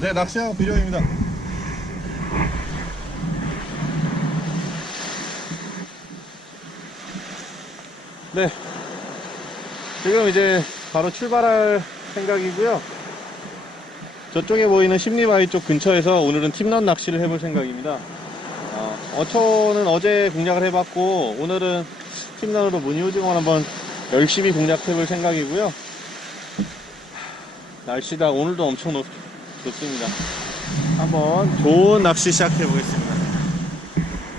네, 낚시하고 비료입니다. 네. 지금 이제 바로 출발할 생각이고요. 저쪽에 보이는 심리바위 쪽 근처에서 오늘은 팀런 낚시를 해볼 생각입니다. 어, 어초는 어제 공략을 해봤고 오늘은 팀런으로 무늬오징어 한번 열심히 공략해볼 생각이고요. 날씨가 오늘도 엄청 높, 좋습니다. 한번 좋은 낚시 시작해 보겠습니다.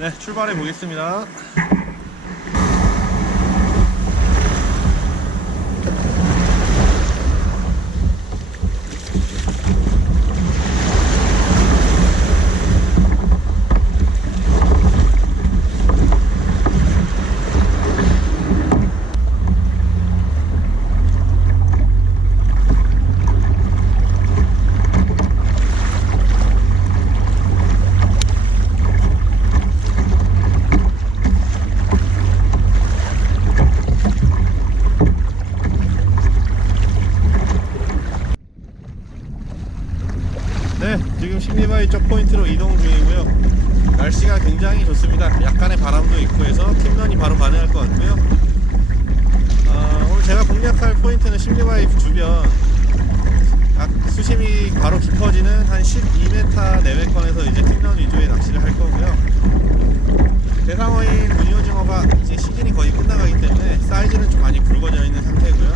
네, 출발해 보겠습니다. 네, 지금 쪽 포인트로 이동 중이고요. 날씨가 굉장히 좋습니다. 약간의 바람도 있고 해서 팀런이 바로 가능할 것 같고요. 어, 오늘 제가 공략할 포인트는 심리바위 주변 약 수심이 바로 깊어지는 한 12m 내외권에서 이제 팀런 위주의 낚시를 할 거고요. 대상어인 무늬오징어가 이제 시즌이 거의 끝나가기 때문에 사이즈는 좀 많이 굵어져 있는 상태고요.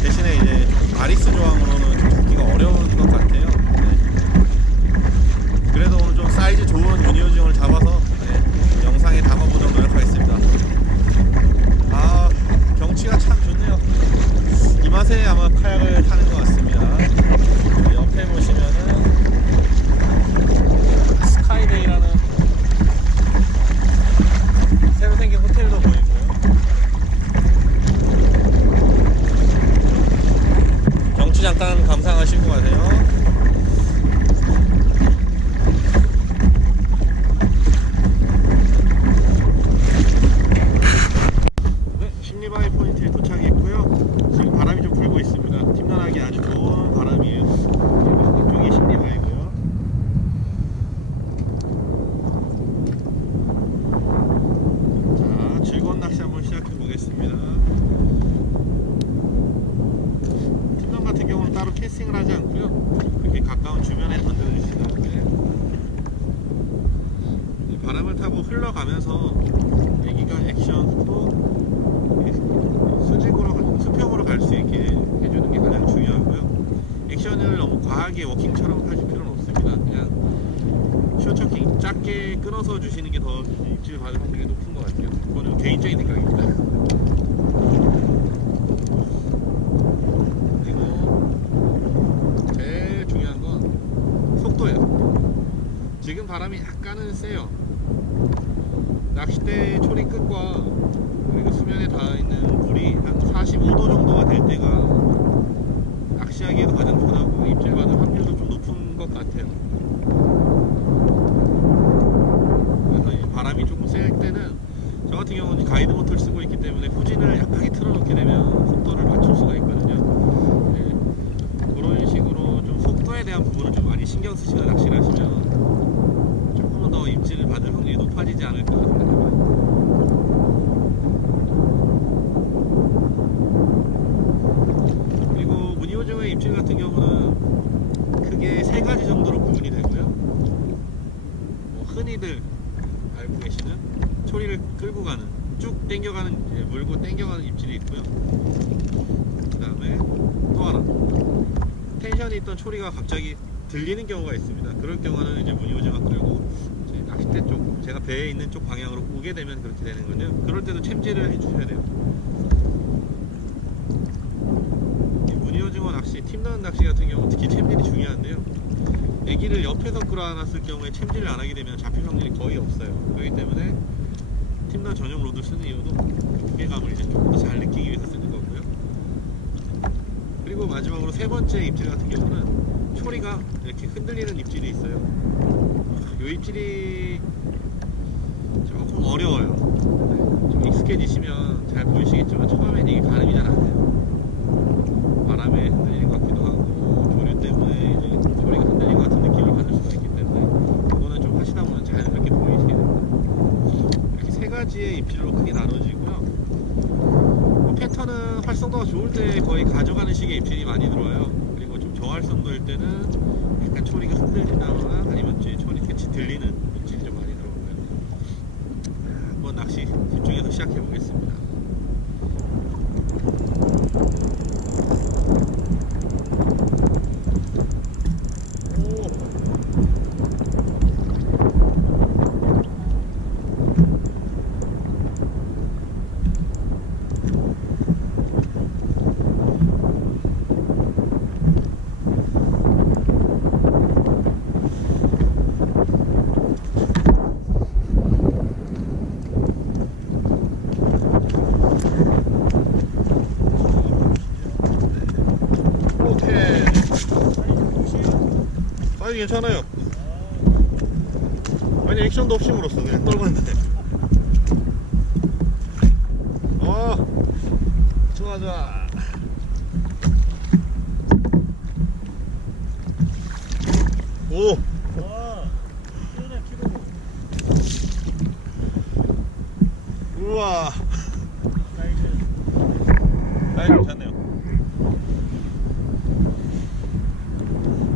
대신에 이제 좀 아리스 조항으로는 좀 잡기가 어려운 것 같아요. 네. 그래도 오늘 좀 사이즈 좋은 무늬오징어를 잡아서 네, 영상에 담아보도록 노력하겠습니다. 아 경치가 참 좋네요. 이 맛에 아마 카약을 타는 것 같습니다. 네, 옆에 보시면은 스카이데이라는 새로 생긴 호텔도 보이고요. 잠깐 감상하시고 가세요. 네, 심리바위 포인트에 도착했고요. 지금 바람이 좀 불고 있습니다. 팀런하기 아주 좋은 바람이에요. 이쪽이 심리바위고요. 자, 즐거운 낚시 한번 시작해 보겠습니다. 팀런 같은 경우는 따로 캐스팅을 하지 않고요. 이렇게 가까운 주변에 던져주신 다음에 이 바람을 타고 흘러가면서 애기가 액션 또 수직으로 가- 수평으로 갈 수 있게 해주는 게 가장 중요하고요. 액션을 너무 과하게 워킹처럼 하실 필요는 없습니다. 그냥 쇼처킹 작게 끊어서 주시는 게 더 입질 받을 확률이 높은 것 같아요. 그거는 개인적인 생각입니다. 그리고 제일 중요한 건 속도예요. 지금 바람이 약간은 세요. 낚싯대 초리 끝과 그리고 수면에 닿아 있는 물이 한 45도 정도가 될 때가 낚시하기에도 가장 편하고 입질 받을 확률도 좀 높은 것 같아요. 그래서 이 바람이 조금 셀 때는 저 같은 경우는 가이드 모터를 쓰고 있기 때문에 후진을 약하게 틀어놓게 되면 속도를 맞출 수가 있거든요. 네, 그런 식으로 좀 속도에 대한 부분을 좀 많이 신경 쓰시는 낚시를 하시면 조금은 더 입질을 높아지지 않을까 생각합니다. 그리고 무늬오징어의 입질 같은 경우는 크게 세 가지 정도로 구분이 되고요. 뭐 흔히들 알고 계시는 초리를 끌고 가는 쭉 당겨가는 예, 물고 당겨가는 입질이 있고요. 그 다음에 또 하나 텐션이 있던 초리가 갑자기 들리는 경우가 있습니다. 그럴 경우는 이제 무늬오징어 끌고 낚싯대 쪽 제가 배에 있는 쪽 방향으로 오게 되면 그렇게 되는 건데요. 그럴 때도 챔질을 해주셔야 돼요. 이 무늬오징어 낚시, 팀런 낚시 같은 경우 특히 챔질이 중요한데요. 애기를 옆에서 끌어안았을 경우에 챔질을 안 하게 되면 잡힐 확률이 거의 없어요. 그렇기 때문에 팀런 전용 로드 쓰는 이유도 무게감을 이제 조금 더 잘 느끼기 위해서 쓰는 거고요. 그리고 마지막으로 세 번째 입질 같은 경우는 초리가 이렇게 흔들리는 입질이 있어요. 입질이 조금 어려워요. 네, 좀 익숙해지시면 잘 보이시겠지만 처음엔 이게 가늠이 잘 안 돼요. 바람에 흔들리는 것 같기도 하고 조류 때문에 이제 조리가 흔들린 것 같은 느낌을 받을 수가 있기 때문에 그거는 좀 하시다 보면 자연스럽게 보이시게 됩니다. 이렇게 세 가지의 입질로 크게 나눠지고요. 뭐 패턴은 활성도가 좋을 때 거의 가져가는 식의 입질이 많이 들어와요. 그리고 좀 저활성도일 때는 괜찮아요. 아니 액션도 없이 물었어. 그냥 떨궜는데. 어, 좋아 좋아. 오, 와, 키로네 키로. 우와. 사이즈. 사이즈 괜찮네요.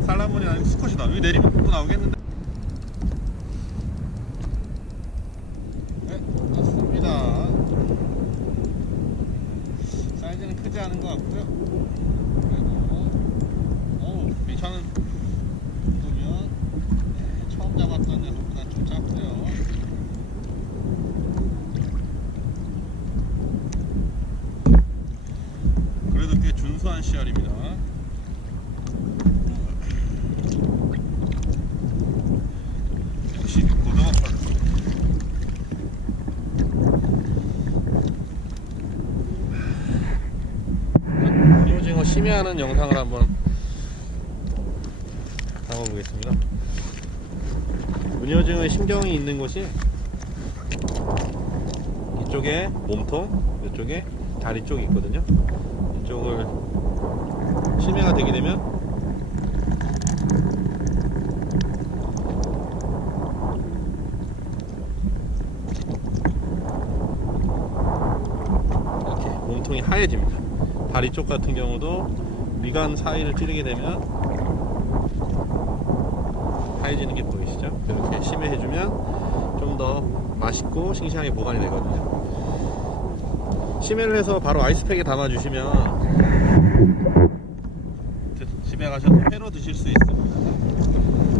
살라몬이 아니고 수컷이다. 여기 내리면 또 나오겠는데? 네, 맞습니다. 크지 않은 것 같고요. 그래도, 어우, 괜찮은 정도면, 네, 처음 잡았던 녀석보다 좀 작고요. 그래도 꽤 준수한 씨알입니다. 역시 고등어철. 오징어 심해하는 영상을 한번 담아보겠습니다. 문효징어의 신경이 있는 곳이 이쪽에 몸통, 이쪽에 다리 쪽이 있거든요. 이쪽을 심해가 되게 되면 이렇게 몸통이 하얘집니다. 다리 쪽 같은 경우도 미간 사이를 찌르게 되면 하얘지는 게 보이시죠? 이렇게 심해해주면 좀 더 맛있고 싱싱하게 보관이 되거든요. 심해를 해서 바로 아이스팩에 담아주시면 집에 가셔서 회로 드실 수 있습니다.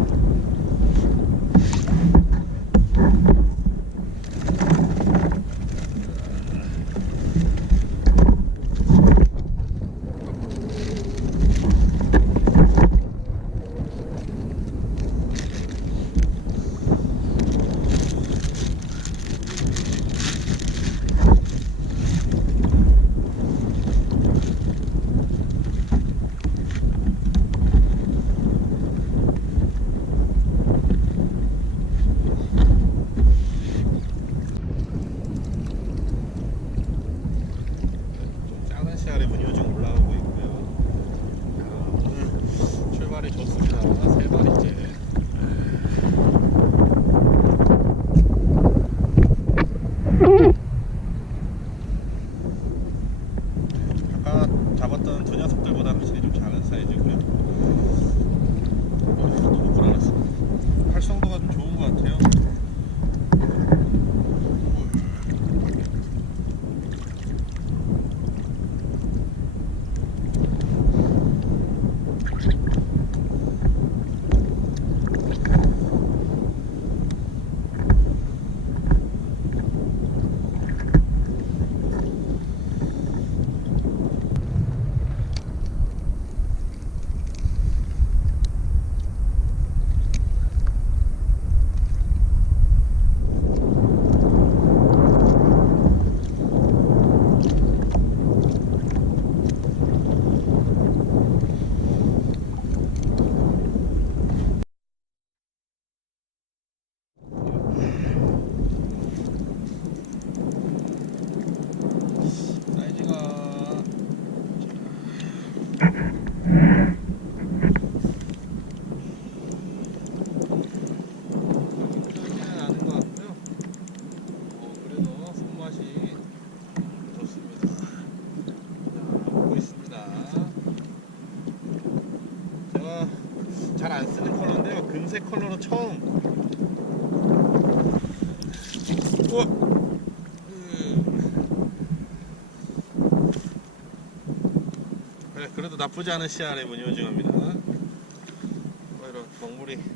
그래, 그래도 나쁘지 않은 씨알의 무늬오징어입니다. 어, 이런 먹물이.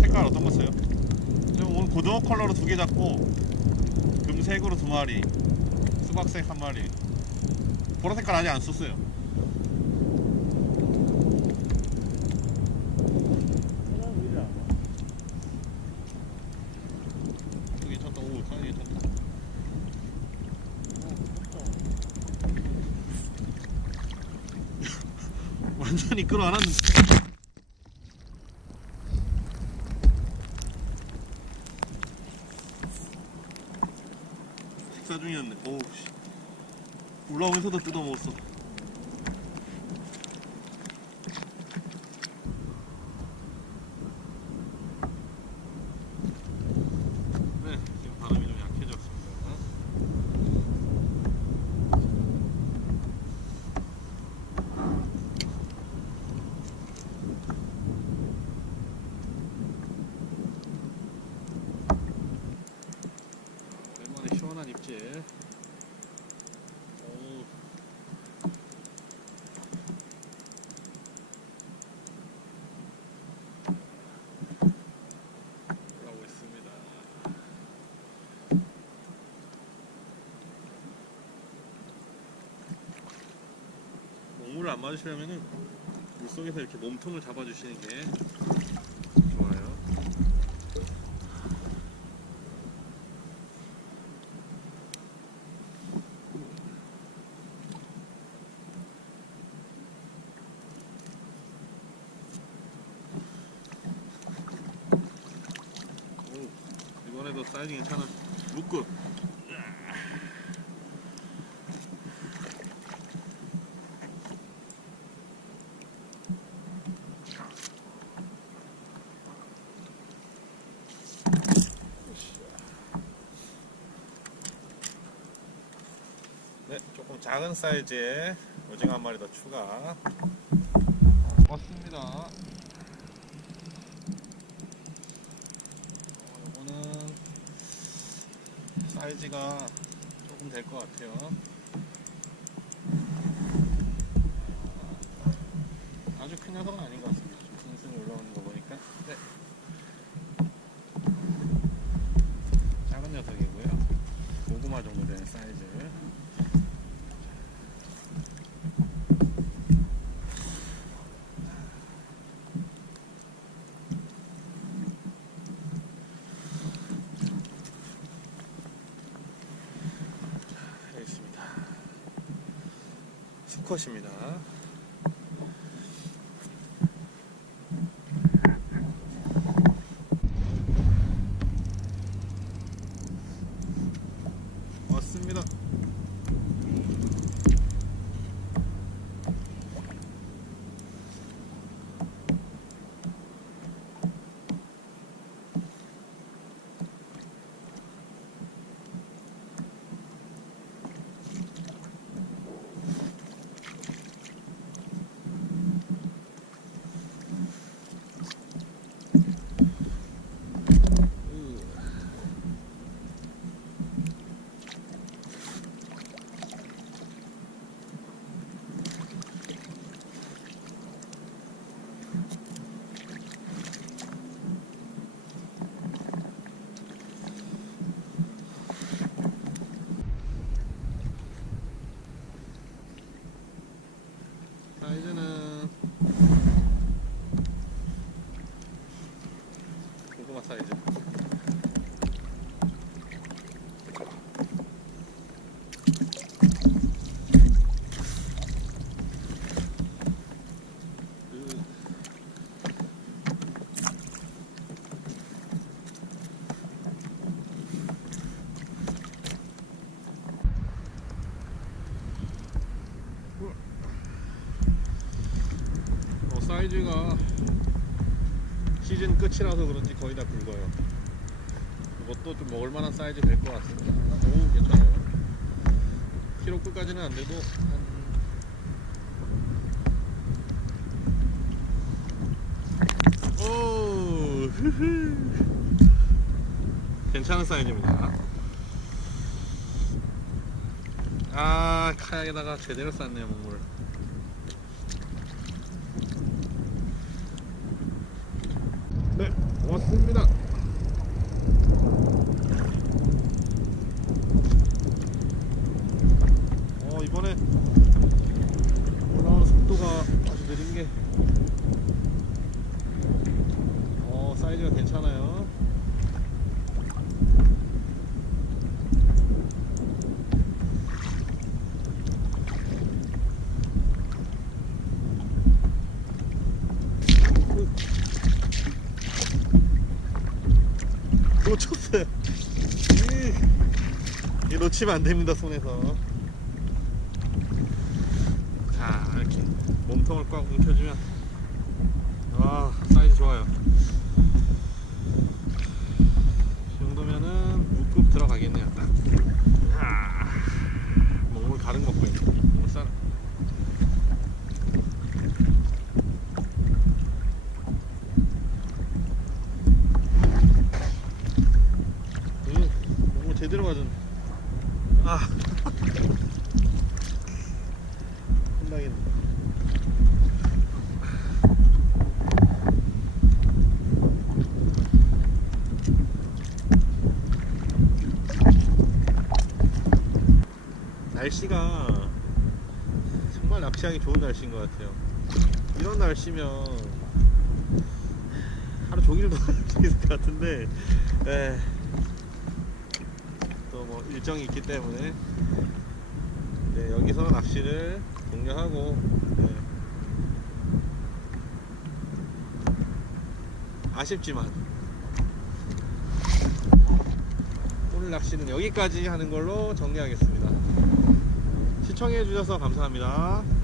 색깔 어떤 거 써요? 지금 오늘 고등어 컬러로 두 개 잡고 금색으로 두 마리, 수박색 한 마리. 보라 색깔 아직 안 썼어요. 사람 왜 이래 안 와? 이거 괜찮다. 오, 카니 괜찮다. 완전히 끌어안았는데. 식사 중이었네. 오우 씨. 올라오면서도 뜯어 먹었어. 네, 지금 바람이 좀 약해졌습니다. 오랜만에 시원한 입질. 어우. 올라오고 있습니다. 먹 물을 안 맞으시려면은 물속에서 이렇게 몸통을 잡아주시는 게 좋아요. 오, 이번에도 사이즈 괜찮아. 작은 사이즈의 오징어 한 마리 더 추가. 왔습니다. 어, 요거는 사이즈가 조금 될 것 같아요. 아, 아주 큰 녀석은 아닌 것 같습니다. 좀 싱싱 올라오는 거 보니까. 네. 작은 녀석이고요. 고구마 정도 되는 사이즈. 여기 있습니다. 수컷입니다. 왔습니다. 사이즈는 고구마 사이즈. 그 어, 사이즈가 시즌 끝이라서 그런지 거의 다 굵어요. 이것도 좀 먹을 만한 사이즈 될 것 같습니다. 오, 괜찮아요. 키로 끝까지는 안 되고 한 오, 흐흐. 괜찮은 사이즈입니다. 아, 카약에다가 제대로 쌌네요, 먹물을. 네, 고맙습니다. 어, 이번에 올라오는 속도가 아주 느린 게, 어, 사이즈가 괜찮아요. 놓쳤어요. 이, 이 놓치면 안 됩니다 손에서. 자 이렇게 몸통을 꽉 움켜주면 와 사이즈 좋아요. 이 정도면은 6급 들어가겠네요. 딱. 아, 먹물 가득 먹고 있네. 먹물 싸. 응, 먹물 제대로 맞은. 아. 혼나겠네. 날씨가 정말 납치하기 좋은 날씨인 것 같아요. 이런 날씨면 하루 종일도 할수 있을 것 같은데, 또 뭐 일정이 있기 때문에 네, 여기서 낚시를 종료하고 네. 아쉽지만 오늘 낚시는 여기까지 하는 걸로 정리하겠습니다. 시청해 주셔서 감사합니다.